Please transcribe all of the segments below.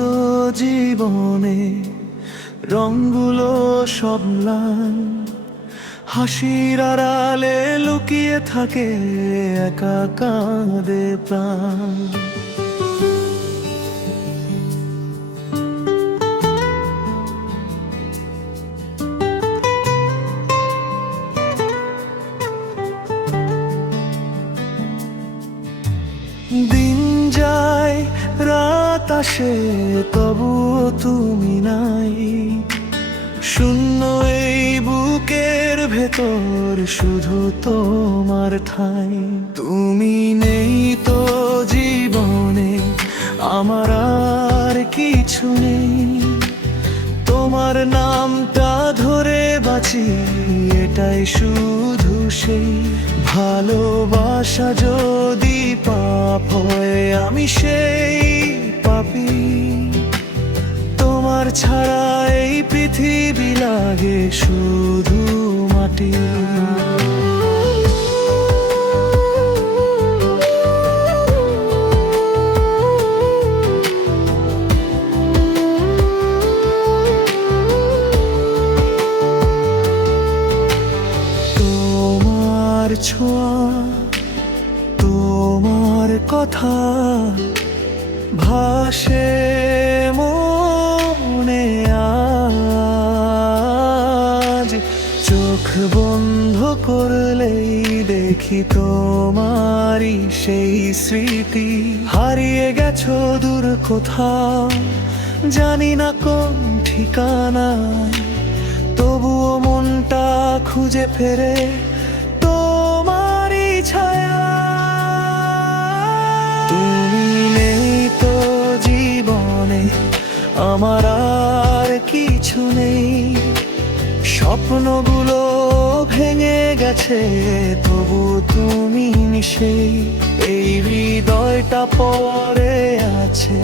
তো জীবনে রঙগুলো সব ম্লান, হাসির আড়ালে লুকিয়ে থাকে একা কাঁদে প্রাণ। দিন যায় রাত আসে তবুও তুমি নাই, শূন্য এই বুকের ভেতর শুধু তোমার ঠাঁই। তুমি নেই তো জীবনে আমার আর কিছু নেই, তোমার নামটা ধরে বাঁচি এটাই শুধু সেই। ভালোবাসা যদি পাপ হয় আমি সেই পাপী, তোমার ছাড়া এই পৃথিবী লাগে শুধু মাটি। তোমার ছোঁয়া, তোমার কথা ভাসে মনে আজ। চোখ বন্ধ করলেই দেখি তোমারই সেই স্মৃতি। হারিয়ে গেছো দূর কোথাও, জানি না কোন ঠিকানায়, তবুও মনটা খুঁজে ফেরে তোমারই ছায়া। তুমি নেই তো জীবনে আমার আর কিছু নেই, স্বপ্নগুলো ভেঙে গেছে তবু তুমি মিশেই। এই হৃদয়টা পড়ে আছে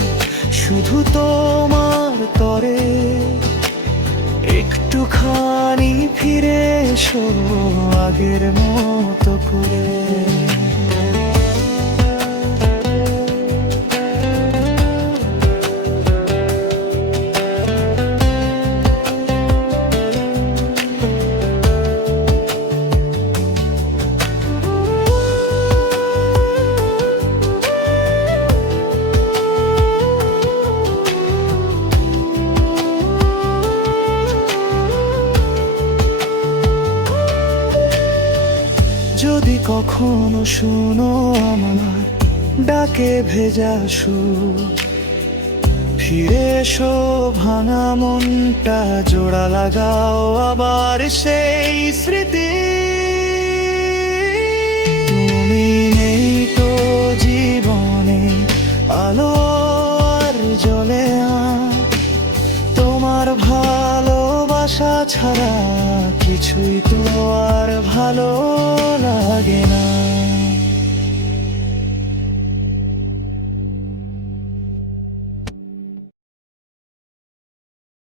শুধু তোমার তরে, একটুখানি ফিরে এসো আগের মতো করে। যদি কখনো শুনো আমার ডাকে ভেজা সুর, ফিরে এসো ভাঙা মনটা জোড়া লাগাও আবার সেই স্মৃতি। তুমি নেই তো জীবনে আলো আর জ্বলে আর, তোমার ভালোবাসা ছাড়া কিছুই তো আর ভালো লাগে না।